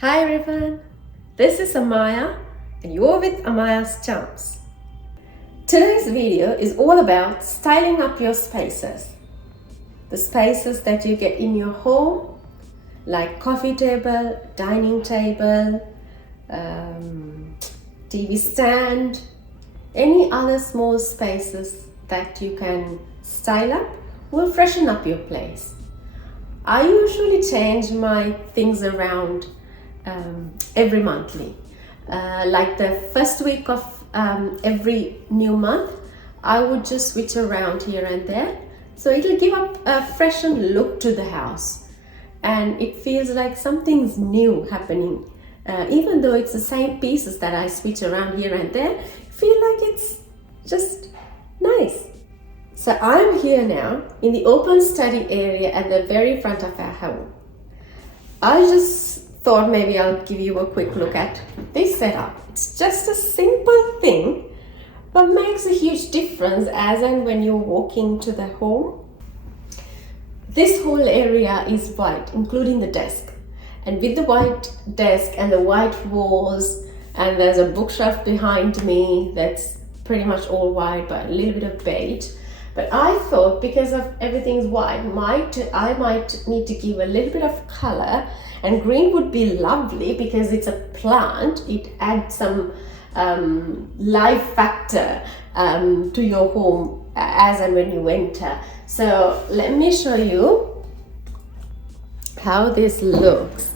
Hi everyone, this is Amaya and you're with Amaya's Charms. Today's video is all about styling up your spaces. The spaces that you get in your home, like coffee table, dining table, TV stand, any other small spaces that you can style up will freshen up your place. I usually change my things around every monthly. Like the first week of every new month, I would just switch around here and there. So it'll give up a freshened look to the house. And it feels like something's new happening. Even though it's the same pieces that I switch around here and there, I feel like it's just nice. So I'm here now in the open study area at the very front of our home. I just thought maybe I'll give you a quick look at this setup. It's just a simple thing, but makes a huge difference as and when you're walking to the home. This whole area is white, including the desk. And with the white desk and the white walls, and there's a bookshelf behind me that's pretty much all white, but a little bit of beige. But I thought because of everything's white, I might need to give a little bit of color, and green would be lovely because it's a plant. It adds some life factor to your home as and when you enter. So let me show you how this looks.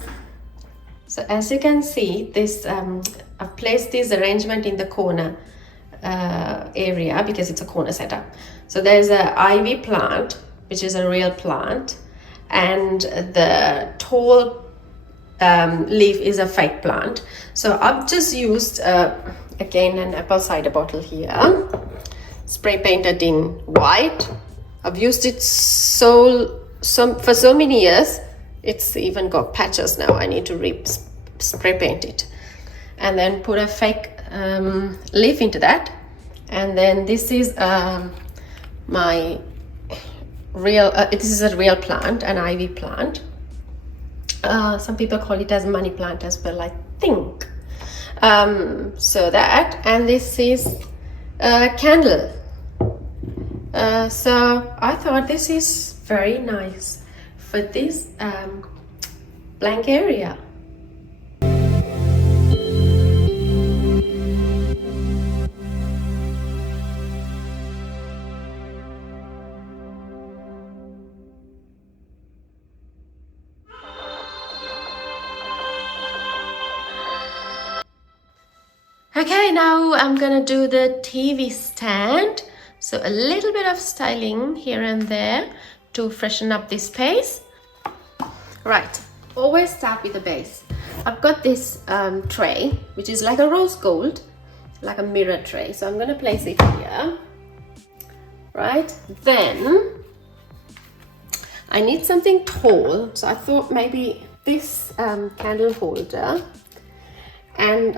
So as you can see, this I've placed this arrangement in the corner area because it's a corner setup. So there's an ivy plant, which is a real plant, and the tall leaf is a fake plant. So I've just used again an apple cider bottle here, spray painted in white. I've used it for so many years. It's even got patches now. I need to spray paint it, and then put a fake leaf into that. And then this is my real. This is a real plant, an ivy plant. Some people call it as money plant as well, I think. So that, and this is a candle. So I thought this is very nice for this blank area. Okay, now I'm gonna do the TV stand. So a little bit of styling here and there to freshen up this space. Right, always start with the base. I've got this tray, which is like a rose gold, like a mirror tray. So I'm gonna place it here. Right, then I need something tall. So I thought maybe this candle holder, and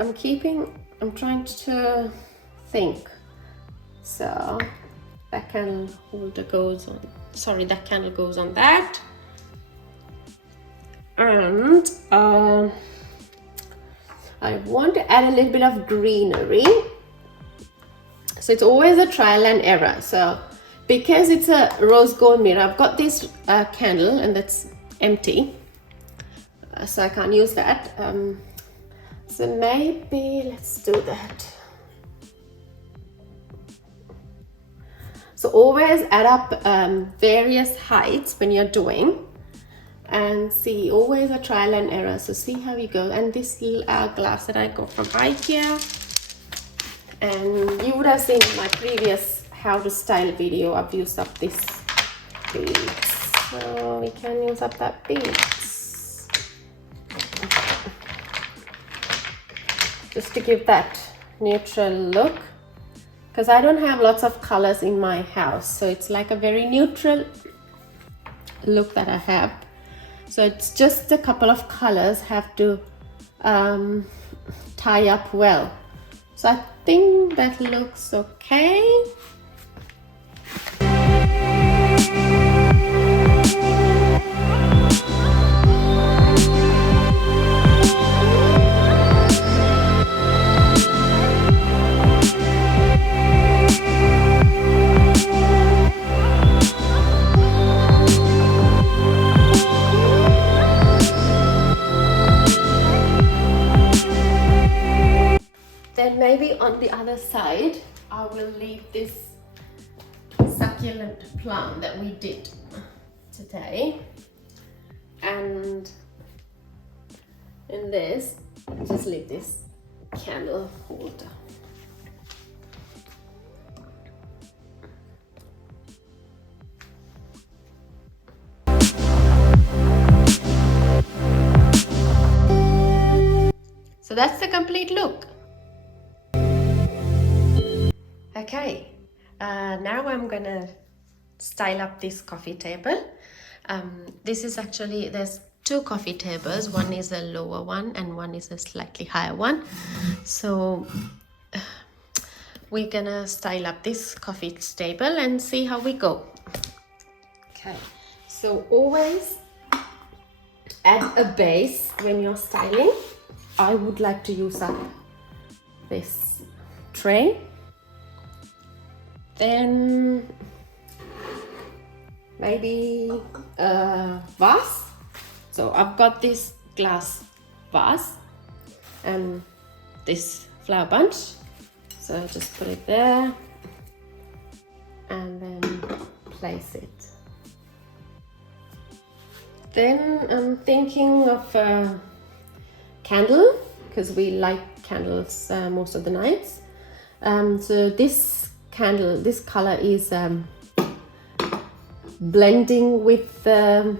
I'm trying to think. So that candle holder goes on, that candle goes on that. And I want to add a little bit of greenery. So it's always a trial and error. So because it's a rose gold mirror, I've got this candle and that's empty. So I can't use that. So maybe let's do that. So always add up various heights when you're doing, and see, always a trial and error. So see how you go. And this glass that I got from IKEA, and you would have seen my previous how to style video. I've used up this beads, so we can use up that beads just to give that neutral look, because I don't have lots of colors in my house, so it's like a very neutral look that I have. So it's just a couple of colors have to tie up well. So I think that looks okay. the side, I will leave this succulent plant that we did today, and in this, just leave this candle holder. So that's the complete look. Okay, now I'm gonna style up this coffee table. This is actually, there's two coffee tables. One is a lower one and one is a slightly higher one. So we're gonna style up this coffee table and see how we go. Okay, so always add a base when you're styling. I would like to use up this tray. Then maybe a vase. So I've got this glass vase and this flower bunch. So I just put it there and then place it. Then I'm thinking of a candle, because we light candles most of the nights. So this candle, this color is blending with the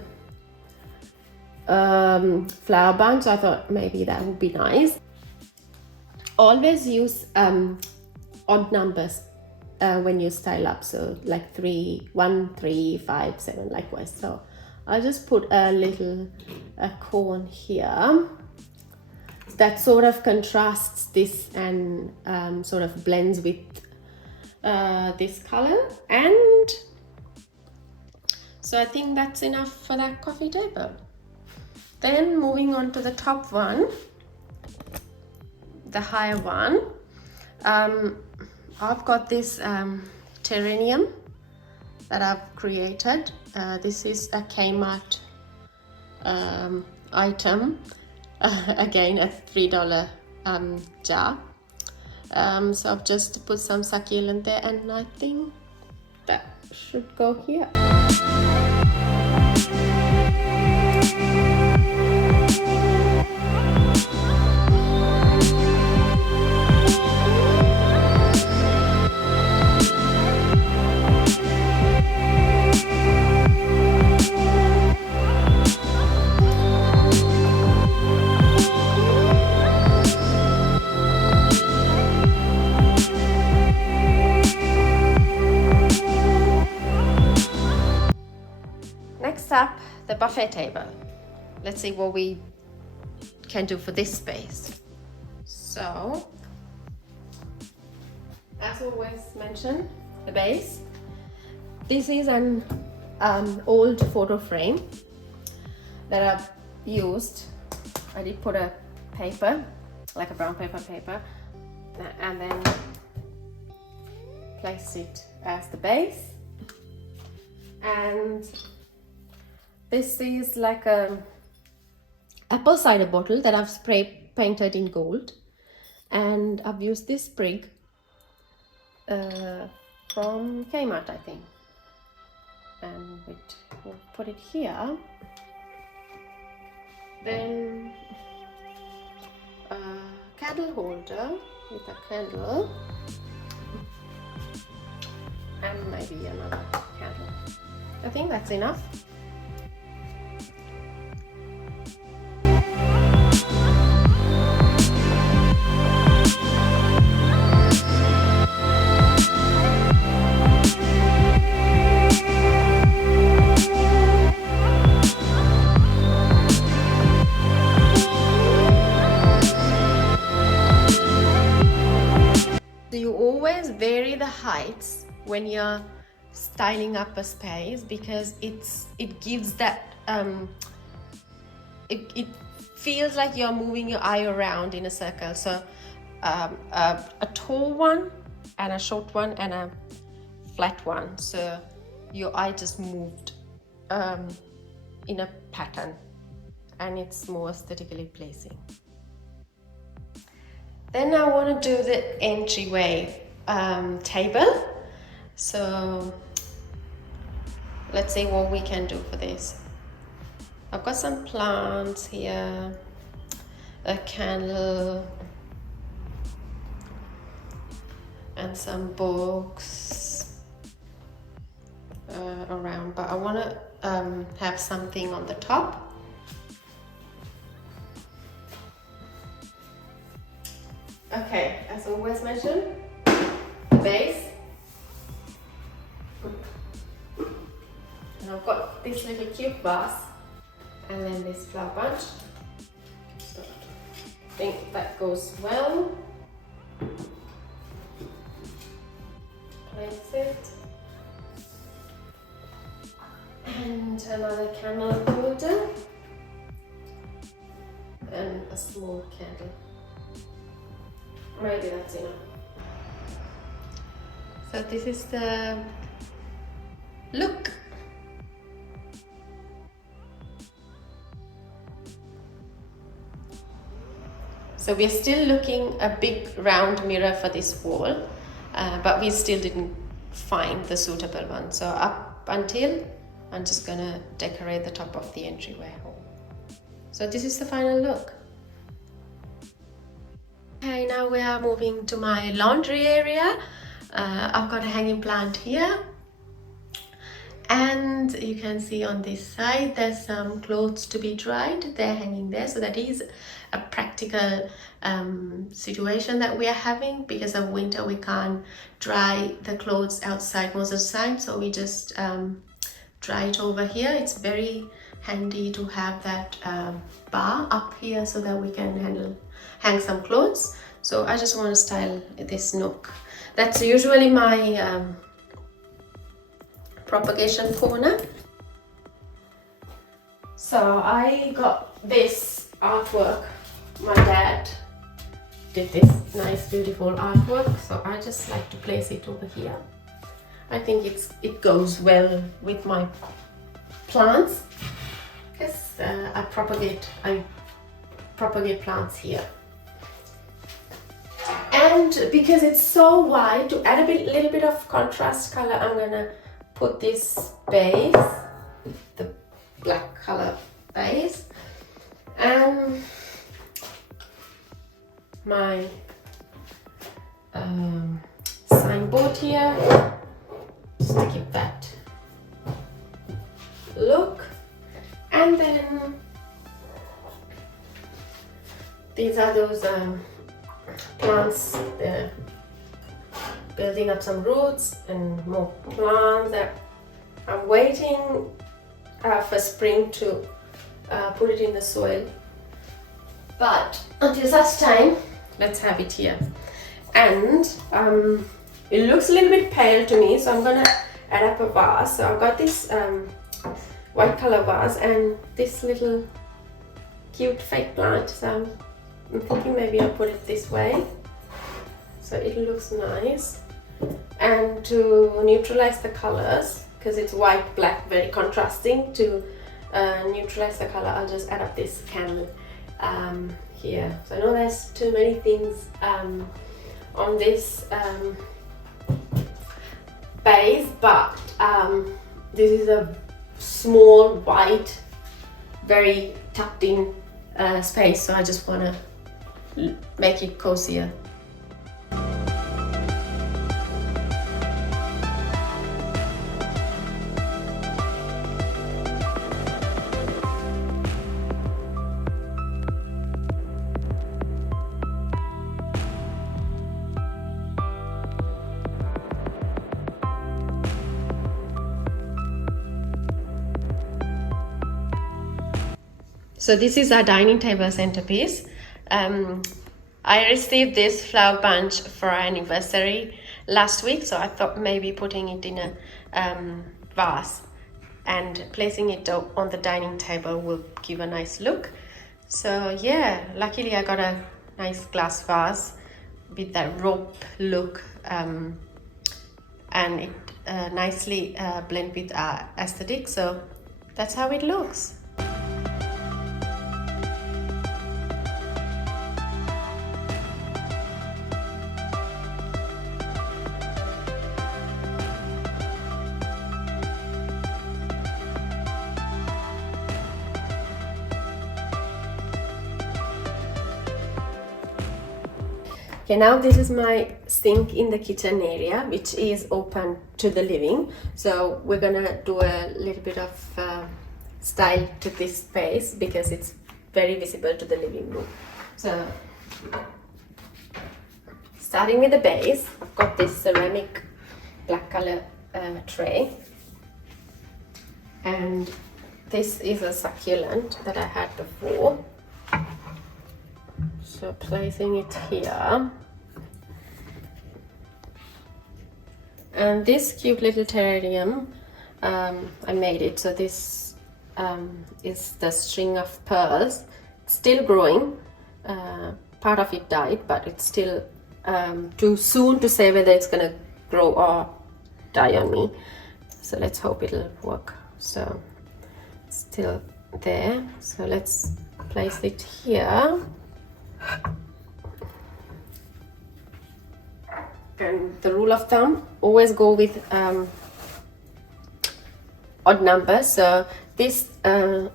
flower bunch. I thought maybe that would be nice. Always use odd numbers when you style up, so like 3, 1, 3, 5, 7, likewise. So I'll just put a little cone here that sort of contrasts this and sort of blends with this color. And so I think that's enough for that coffee table. Then moving on to the top one, the higher one, I've got this terrarium that I've created. This is a Kmart item, again a $3 jar. So I've just put some succulent there, and I think that should go here. Next up, the buffet table. Let's see what we can do for this space. So, as always mentioned, the base. This is an old photo frame that I've used. I did put a paper, like a brown paper, and then place it as the base. And this is like a apple cider bottle that I've spray painted in gold, and I've used this sprig from Kmart, I think, and we'll put it here. Then a candle holder with a candle, and maybe another candle. I think that's enough. So you always vary the heights when you're styling up a space, because it gives that it feels like you're moving your eye around in a circle. So a tall one and a short one and a flat one, so your eye just moved in a pattern, and it's more aesthetically pleasing. Then I want to do the entryway table. So let's see what we can do for this. I've got some plants here, a candle, and some books around, but I want to have something on the top. Okay, as always mentioned, base. And I've got this little cute vase and then this flower bunch. So I think that goes well. Place it. And another candle holder. And a small candle. Maybe that's enough. So this is the look. So we're still looking a big round mirror for this wall, but we still didn't find the suitable one. So up until I'm just gonna decorate the top of the entryway hole. So this is the final look. Okay, now we are moving to my laundry area. I've got a hanging plant here. And you can see on this side there's some clothes to be dried. They're hanging there, so that is a practical situation that we are having. Because of winter we can't dry the clothes outside most of the time, so we just dry it over here. It's very handy to have that bar up here so that we can hang some clothes. So I just want to style this nook. That's usually my propagation corner. So I got this artwork. My dad did this nice beautiful artwork, so I just like to place it over here. I think it goes well with my plants because I propagate plants here. And because it's so white, to add a little bit of contrast color, I'm gonna put this base, the black color base, and my signboard here, just to give that look. And then these are those plants. They're building up some roots and more plants that I'm waiting for spring to put it in the soil. But until such time, let's have it here. And it looks a little bit pale to me, so I'm gonna add up a vase. So I've got this white color vase and this little cute fake plant. So I'm thinking maybe I'll put it this way, so it looks nice. And to neutralize the colors, because it's white, black, very contrasting, to neutralize the color, I'll just add up this candle here. So I know there's too many things on this base, but this is a small, white, very tucked in space, so I just want to make it cozier. So this is our dining table centerpiece. I received this flower bunch for our anniversary last week, so I thought maybe putting it in a vase and placing it on the dining table will give a nice look. So yeah, luckily I got a nice glass vase with that rope look, and it nicely blend with our aesthetic, so that's how it looks. Okay, now this is my sink in the kitchen area, which is open to the living. So we're gonna do a little bit of style to this space because it's very visible to the living room. So starting with the base, I've got this ceramic black color tray, and this is a succulent that I had before. So placing it here, and this cute little terrarium, I made it. So this is the string of pearls, still growing. Part of it died, but it's still too soon to say whether it's gonna grow or die on me. So let's hope it'll work. So it's still there. So let's place it here. And the rule of thumb, always go with odd numbers. So this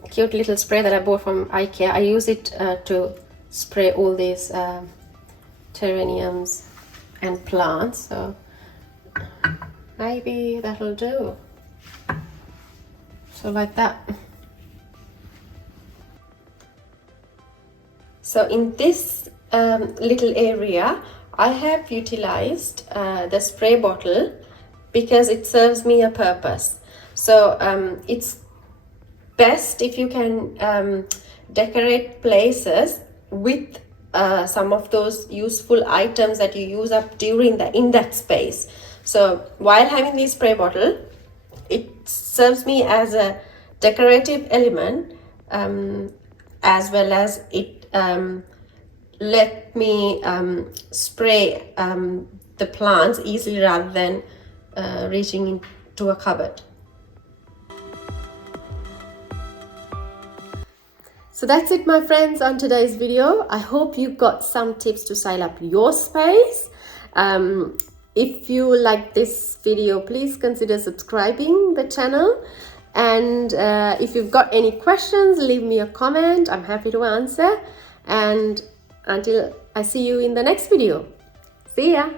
cute little spray that I bought from IKEA, I use it to spray all these terrariums and plants. So maybe that'll do. So like that. So in this little area, I have utilized the spray bottle because it serves me a purpose. So it's best if you can decorate places with some of those useful items that you use up in that space. So while having this spray bottle, it serves me as a decorative element, as well as it let me spray the plants easily rather than reaching into a cupboard. So that's it, my friends, on today's video. I hope you got some tips to style up your space. If you like this video, please consider subscribing the channel. And if you've got any questions, leave me a comment. I'm happy to answer. And until I see you in the next video. See ya!